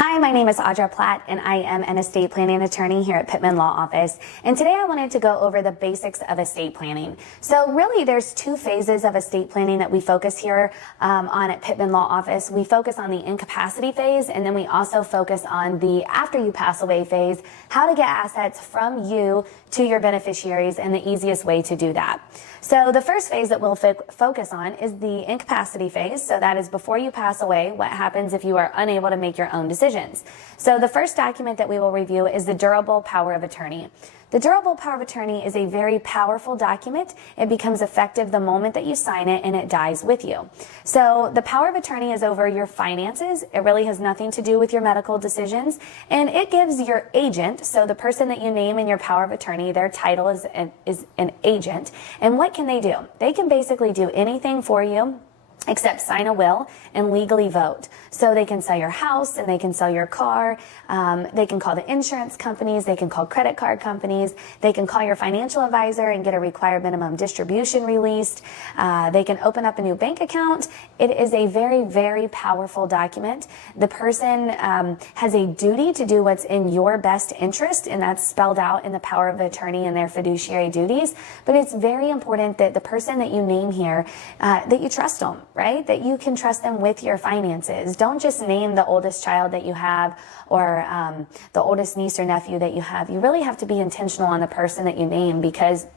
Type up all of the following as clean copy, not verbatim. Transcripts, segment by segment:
Hi, my name is Audra Platt, and I am an estate planning attorney here at Pittman Law Office. And today I wanted to go over the basics of estate planning. So really, there's two phases of estate planning that we focus here on at Pittman Law Office. We focus on the incapacity phase, and then we also focus on the after you pass away phase, how to get assets from you to your beneficiaries and the easiest way to do that. So the first phase that we'll focus on is the incapacity phase. So that is before you pass away, what happens if you are unable to make your own decisions. So the first document that we will review is the durable power of attorney. The durable power of attorney is a very powerful document. It becomes effective the moment that you sign it, and it dies with you. So the power of attorney is over your finances. It really has nothing to do with your medical decisions, and it gives your agent, so the person that you name in your power of attorney, their title is an agent. And what can they do? They can basically do anything for you except sign a will and legally vote. So they can sell your house and they can sell your car. They can call the insurance companies. They can call credit card companies. They can call your financial advisor and get a required minimum distribution released. They can open up a new bank account. It is a very, very powerful document. The person has a duty to do what's in your best interest, and that's spelled out in the power of attorney and their fiduciary duties. But it's very important that the person that you name here, that you trust them, right? That you can trust them with your finances. Don't just name the oldest child that you have or the oldest niece or nephew that you have. You really have to be intentional on the person that you name, because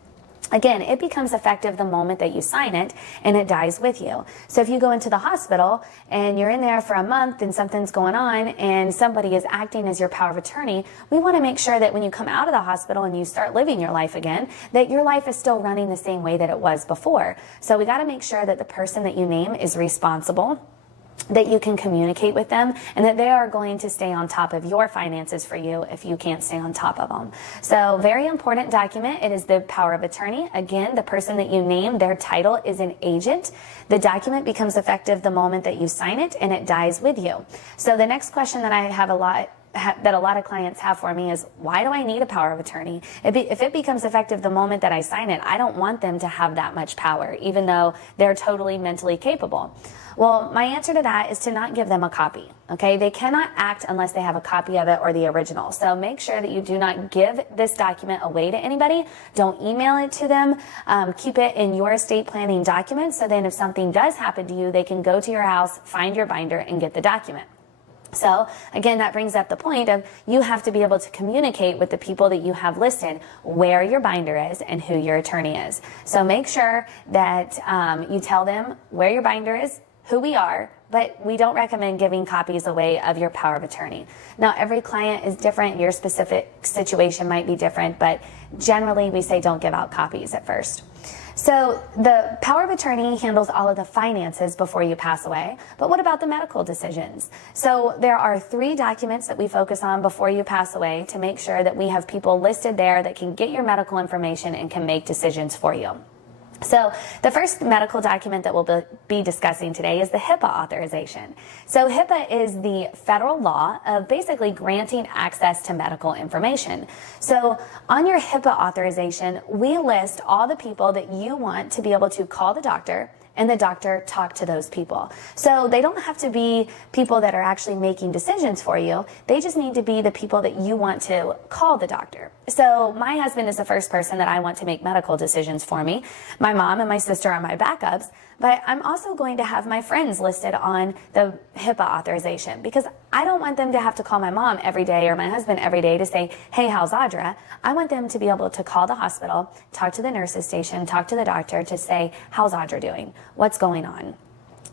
again, it becomes effective the moment that you sign it, and it dies with you. So if you go into the hospital and you're in there for a month and something's going on and somebody is acting as your power of attorney, we want to make sure that when you come out of the hospital and you start living your life again, that your life is still running the same way that it was before. So we got to make sure that the person that you name is responsible, that you can communicate with them, and that they are going to stay on top of your finances for you if you can't stay on top of them. So very important document. It is the power of attorney. Again, the person that you name, their title is an agent. The document becomes effective the moment that you sign it, and it dies with you. So the next question that I have that a lot of clients have for me is, why do I need a power of attorney? If it becomes effective the moment that I sign it, I don't want them to have that much power, even though they're totally mentally capable. Well, my answer to that is to not give them a copy, okay? They cannot act unless they have a copy of it or the original. So make sure that you do not give this document away to anybody. Don't email it to them. Keep it in your estate planning document, so then if something does happen to you, they can go to your house, find your binder, and get the document. So again, that brings up the point of you have to be able to communicate with the people that you have listed where your binder is and who your attorney is. So make sure that you tell them where your binder is, who we are, but we don't recommend giving copies away of your power of attorney. Now, every client is different. Your specific situation might be different, but generally we say don't give out copies at first. So the power of attorney handles all of the finances before you pass away, but what about the medical decisions? So there are 3 documents that we focus on before you pass away to make sure that we have people listed there that can get your medical information and can make decisions for you. So the first medical document that we'll be discussing today is the HIPAA authorization. So HIPAA is the federal law of basically granting access to medical information. So on your HIPAA authorization, we list all the people that you want to be able to call the doctor and the doctor talk to those people. So they don't have to be people that are actually making decisions for you. They just need to be the people that you want to call the doctor. So my husband is the first person that I want to make medical decisions for me. My mom and my sister are my backups, but I'm also going to have my friends listed on the HIPAA authorization, because I don't want them to have to call my mom every day or my husband every day to say, hey, how's Audra? I want them to be able to call the hospital, talk to the nurse's station, talk to the doctor to say, how's Audra doing? What's going on?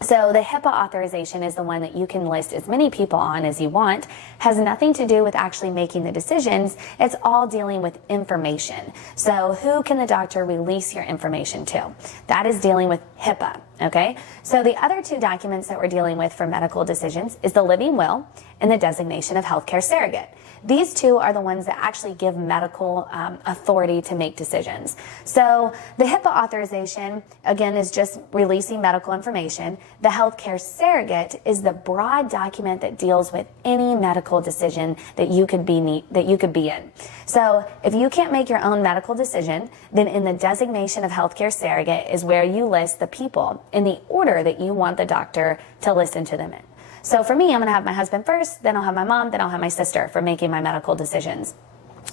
So the HIPAA authorization is the one that you can list as many people on as you want. Has nothing to do with actually making the decisions. It's all dealing with information. So who can the doctor release your information to? That is dealing with HIPAA, okay? So the other 2 documents that we're dealing with for medical decisions is the living will and the designation of healthcare surrogate. These 2 are the ones that actually give medical authority to make decisions. So the HIPAA authorization, again, is just releasing medical information. The healthcare surrogate is the broad document that deals with any medical decision that you could be in. So if you can't make your own medical decision, then in the designation of healthcare surrogate is where you list the people in the order that you want the doctor to listen to them in. So for me, I'm going to have my husband first, then I'll have my mom, then I'll have my sister for making my medical decisions.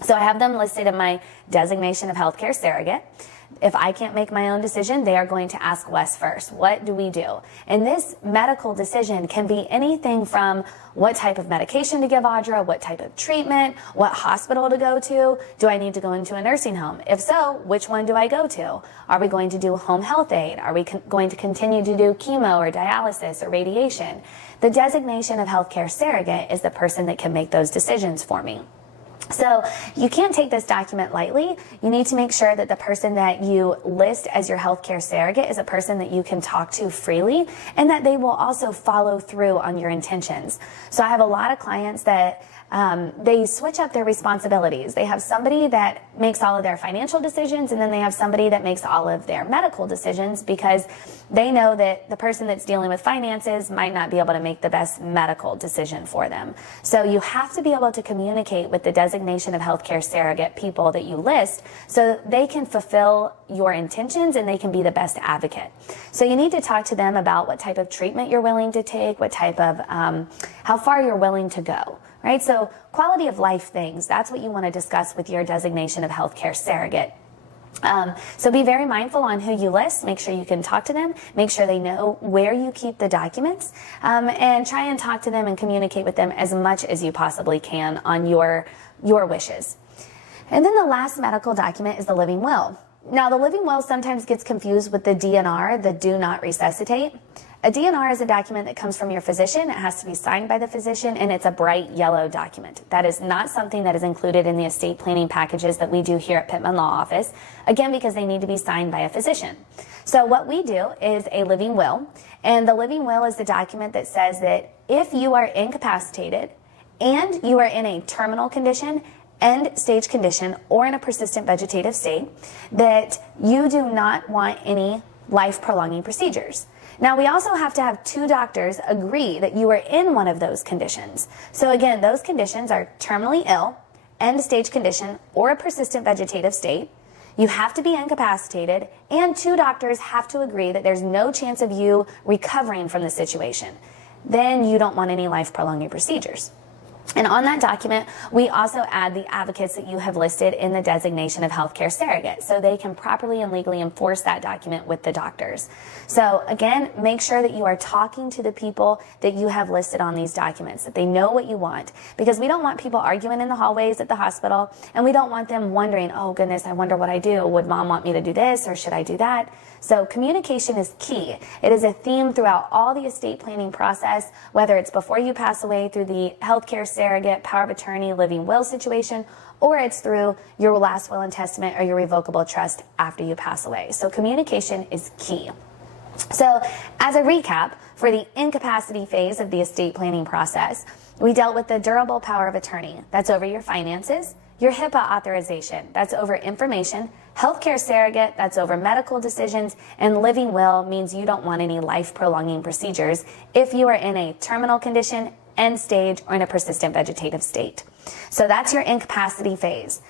So I have them listed in my designation of healthcare surrogate. If I can't make my own decision, they are going to ask Wes first. What do we do? And this medical decision can be anything from what type of medication to give Audra, what type of treatment, what hospital to go to. Do I need to go into a nursing home? If so, which one do I go to? Are we going to do home health aid? Are we going to continue to do chemo or dialysis or radiation? The designation of healthcare surrogate is the person that can make those decisions for me. So you can't take this document lightly. You need to make sure that the person that you list as your healthcare surrogate is a person that you can talk to freely and that they will also follow through on your intentions. So I have a lot of clients that they switch up their responsibilities. They have somebody that makes all of their financial decisions, and then they have somebody that makes all of their medical decisions because they know that the person that's dealing with finances might not be able to make the best medical decision for them. So you have to be able to communicate with the designation of healthcare surrogate people that you list so they can fulfill your intentions and they can be the best advocate. So you need to talk to them about what type of treatment you're willing to take, what type of, how far you're willing to go. Right? So quality of life things, that's what you want to discuss with your designation of healthcare surrogate. So be very mindful on who you list. Make sure you can talk to them. Make sure they know where you keep the documents, and try and talk to them and communicate with them as much as you possibly can on your wishes. And then the last medical document is the living will. Now, the living will sometimes gets confused with the DNR, the do not resuscitate. A DNR is a document that comes from your physician. It has to be signed by the physician, and it's a bright yellow document. That is not something that is included in the estate planning packages that we do here at Pittman Law Office, again, because they need to be signed by a physician. So what we do is a living will, and the living will is the document that says that if you are incapacitated and you are in a terminal condition, end stage condition, or in a persistent vegetative state, that you do not want any life-prolonging procedures. Now, we also have to have two doctors agree that you are in one of those conditions. So again, those conditions are terminally ill, end stage condition, or a persistent vegetative state. You have to be incapacitated, and two doctors have to agree that there's no chance of you recovering from the situation. Then you don't want any life-prolonging procedures. And on that document, we also add the advocates that you have listed in the designation of healthcare surrogate, so they can properly and legally enforce that document with the doctors. So again, make sure that you are talking to the people that you have listed on these documents, that they know what you want, because we don't want people arguing in the hallways at the hospital, and we don't want them wondering, oh goodness, I wonder what I do. Would mom want me to do this, or should I do that? So communication is key. It is a theme throughout all the estate planning process, whether it's before you pass away through the healthcare surrogate, power of attorney, living will situation, or it's through your last will and testament or your revocable trust after you pass away. So communication is key. So as a recap, for the incapacity phase of the estate planning process, we dealt with the durable power of attorney. That's over your finances. Your HIPAA authorization, that's over information. Healthcare surrogate, that's over medical decisions. And living will means you don't want any life-prolonging procedures if you are in a terminal condition, end stage, or in a persistent vegetative state. So that's your incapacity phase.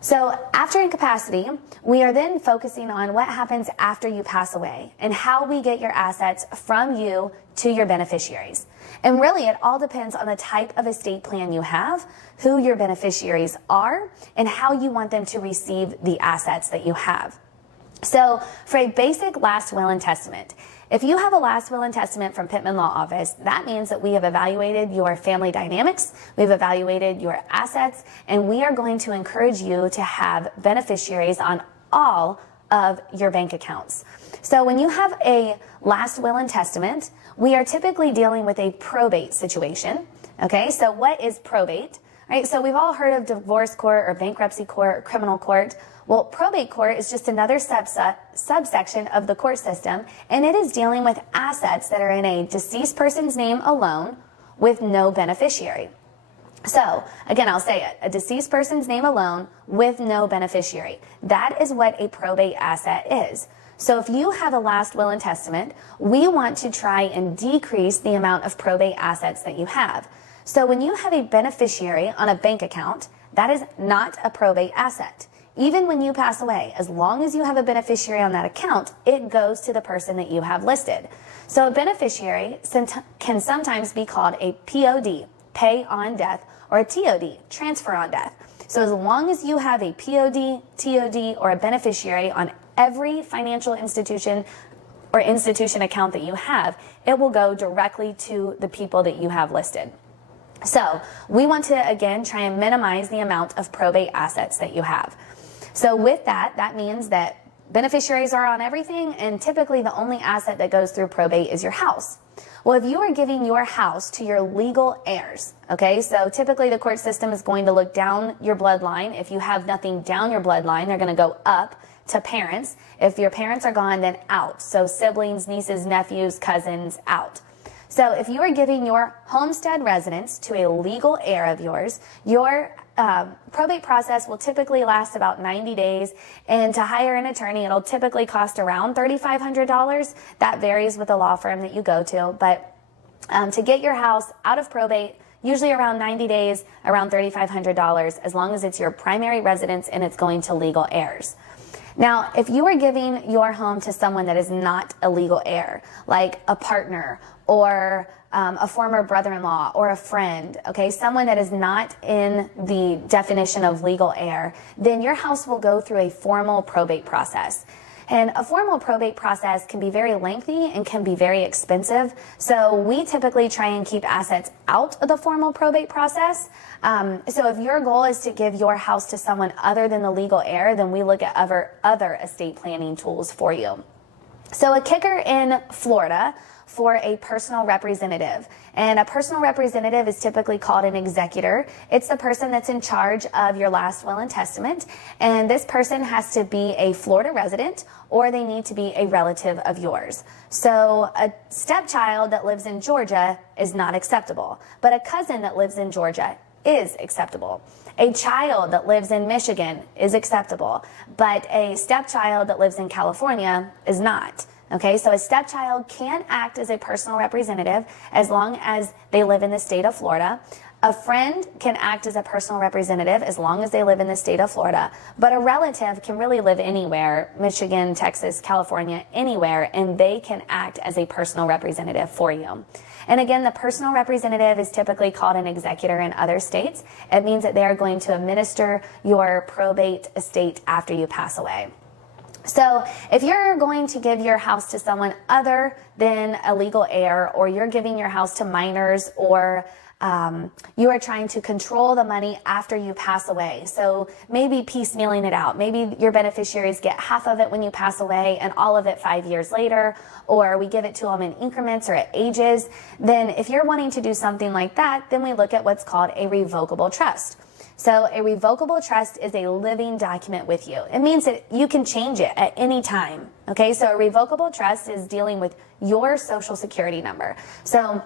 So after incapacity, we are then focusing on what happens after you pass away and how we get your assets from you to your beneficiaries. And really, it all depends on the type of estate plan you have, who your beneficiaries are, and how you want them to receive the assets that you have. So for a basic last will and testament, if you have a last will and testament from Pittman Law Office, that means that we have evaluated your family dynamics, we've evaluated your assets, and we are going to encourage you to have beneficiaries on all of your bank accounts. So when you have a last will and testament, we are typically dealing with a probate situation. Okay, so what is probate? Right, so we've all heard of divorce court or bankruptcy court or criminal court. Well, probate court is just another subsection of the court system, and it is dealing with assets that are in a deceased person's name alone with no beneficiary. So, again, I'll say it, a deceased person's name alone with no beneficiary. That is what a probate asset is. So if you have a last will and testament, we want to try and decrease the amount of probate assets that you have. So when you have a beneficiary on a bank account, that is not a probate asset. even when you pass away, as long as you have a beneficiary on that account, it goes to the person that you have listed. So a beneficiary can sometimes be called a POD, pay on death, or a TOD, transfer on death. So as long as you have a POD, TOD, or a beneficiary on every financial institution or institution account that you have, it will go directly to the people that you have listed. So we want to, again, try and minimize the amount of probate assets that you have. So with that, that means that beneficiaries are on everything, and typically the only asset that goes through probate is your house. Well, if you are giving your house to your legal heirs, okay, so typically the court system is going to look down your bloodline. If you have nothing down your bloodline, they're going to go up to parents. If your parents are gone, then out. So siblings, nieces, nephews, cousins, out. So if you are giving your homestead residence to a legal heir of yours, your probate process will typically last about 90 days, and to hire an attorney, it'll typically cost around $3,500. That varies with the law firm that you go to, but to get your house out of probate, usually around 90 days, around $3,500, as long as it's your primary residence and it's going to legal heirs. Now, if you are giving your home to someone that is not a legal heir, like a partner or a former brother-in-law or a friend, okay, someone that is not in the definition of legal heir, then your house will go through a formal probate process. And a formal probate process can be very lengthy and can be very expensive. So we typically try and keep assets out of the formal probate process. So if your goal is to give your house to someone other than the legal heir, then we look at other estate planning tools for you. So a kicker in Florida for a personal representative. And a personal representative is typically called an executor. It's the person that's in charge of your last will and testament. And this person has to be a Florida resident, or they need to be a relative of yours. So a stepchild that lives in Georgia is not acceptable, but a cousin that lives in Georgia is acceptable. A child that lives in Michigan is acceptable, but a stepchild that lives in California is not. Okay, so a stepchild can act as a personal representative as long as they live in the state of Florida. A friend can act as a personal representative as long as they live in the state of Florida. But a relative can really live anywhere, Michigan, Texas, California, anywhere, and they can act as a personal representative for you. And again, the personal representative is typically called an executor in other states. It means that they are going to administer your probate estate after you pass away. So if you're going to give your house to someone other than a legal heir, or you're giving your house to minors, or you are trying to control the money after you pass away, so maybe piecemealing it out. Maybe your beneficiaries get half of it when you pass away and all of it 5 years later, or we give it to them in increments or at ages. Then if you're wanting to do something like that, then we look at what's called a revocable trust. So a revocable trust is a living document with you. It means that you can change it at any time. Okay, so a revocable trust is dealing with your social security number. So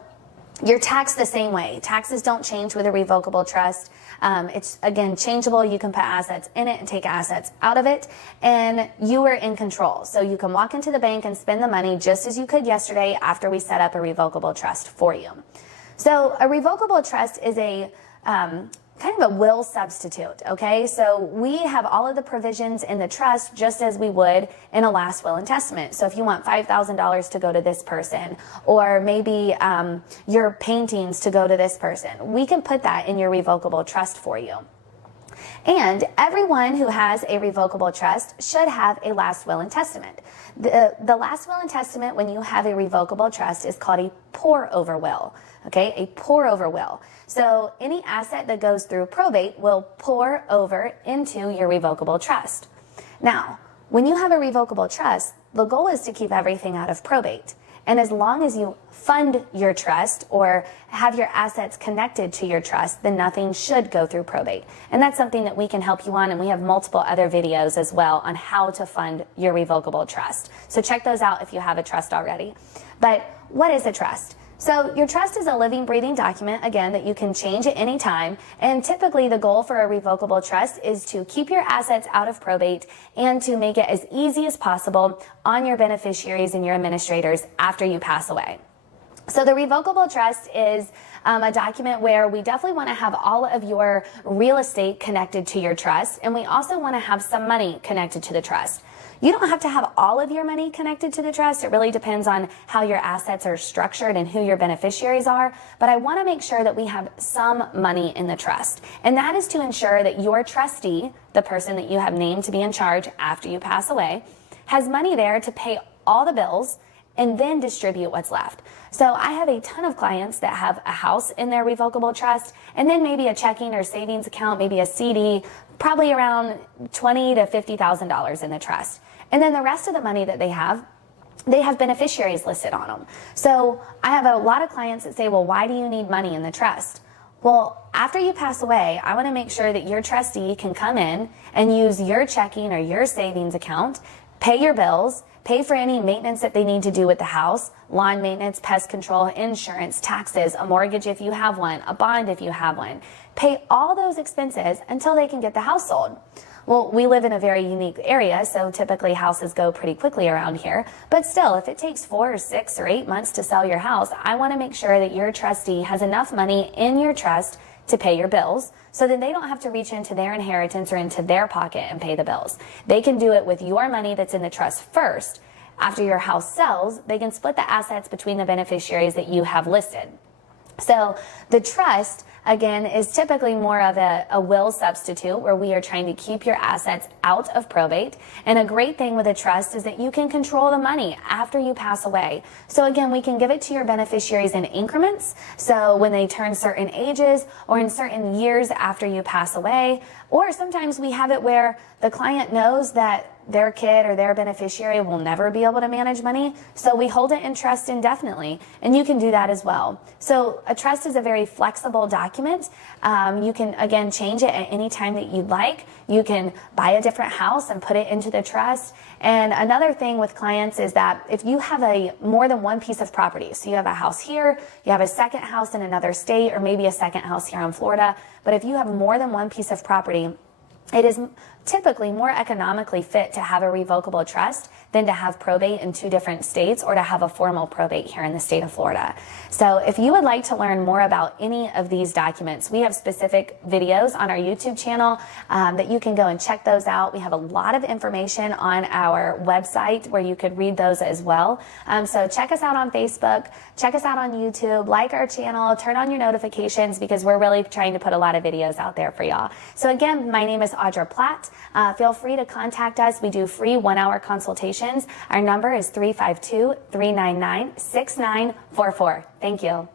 you're taxed the same way. Taxes don't change with a revocable trust. It's, again, changeable. You can put assets in it and take assets out of it, and you are in control. So you can walk into the bank and spend the money just as you could yesterday after we set up a revocable trust for you. So a revocable trust is a kind of a will substitute, okay? So we have all of the provisions in the trust just as we would in a last will and testament. So if you want $5,000 to go to this person, or maybe your paintings to go to this person, we can put that in your revocable trust for you. And everyone who has a revocable trust should have a last will and testament. The last will and testament, when you have a revocable trust, is called a pour-over will. Okay, a pour-over will. So any asset that goes through probate will pour over into your revocable trust. Now, when you have a revocable trust, the goal is to keep everything out of probate. And as long as you fund your trust or have your assets connected to your trust, then nothing should go through probate. And that's something that we can help you on, and we have multiple other videos as well on how to fund your revocable trust. So check those out if you have a trust already. But what is a trust? So your trust is a living, breathing document, again, that you can change at any time. And typically the goal for a revocable trust is to keep your assets out of probate and to make it as easy as possible on your beneficiaries and your administrators after you pass away. So the revocable trust is a document where we definitely want to have all of your real estate connected to your trust, and we also want to have some money connected to the trust. You don't have to have all of your money connected to the trust. It really depends on how your assets are structured and who your beneficiaries are. But I want to make sure that we have some money in the trust. And that is to ensure that your trustee, the person that you have named to be in charge after you pass away, has money there to pay all the bills and then distribute what's left. So I have a ton of clients that have a house in their revocable trust, and then maybe a checking or savings account, maybe a CD, probably around $20,000 to $50,000 in the trust. And then the rest of the money that they have beneficiaries listed on them. So I have a lot of clients that say, well, why do you need money in the trust? Well, after you pass away, I want to make sure that your trustee can come in and use your checking or your savings account, pay your bills, pay for any maintenance that they need to do with the house, lawn maintenance, pest control, insurance, taxes, a mortgage if you have one, a bond if you have one. Pay all those expenses until they can get the house sold. Well, we live in a very unique area, so typically houses go pretty quickly around here. But still, if it takes 4 or 6 or 8 months to sell your house, I want to make sure that your trustee has enough money in your trust to pay your bills, so then they don't have to reach into their inheritance or into their pocket and pay the bills. They can do it with your money that's in the trust first. After your house sells, they can split the assets between the beneficiaries that you have listed. So the trust, again, is typically more of a will substitute where we are trying to keep your assets out of probate. And a great thing with a trust is that you can control the money after you pass away. So again, we can give it to your beneficiaries in increments. So when they turn certain ages or in certain years after you pass away, or sometimes we have it where the client knows that their kid or their beneficiary will never be able to manage money, so we hold it in trust indefinitely, and you can do that as well. So a trust is a very flexible document. You can, again, change it at any time that you'd like. You can buy a different house and put it into the trust. And another thing with clients is that if you have more than one piece of property, so you have a house here, you have a second house in another state, or maybe a second house here in Florida, but if you have more than one piece of property, it is typically more economically fit to have a revocable trust than to have probate in 2 different states or to have a formal probate here in the state of Florida. So if you would like to learn more about any of these documents, we have specific videos on our YouTube channel that you can go and check those out. We have a lot of information on our website where you could read those as well. So check us out on Facebook, check us out on YouTube, like our channel, turn on your notifications because we're really trying to put a lot of videos out there for y'all. So again, my name is Audra Platt. Feel free to contact us. We do free 1-hour consultations. Our number is 352-399-6944. Thank you.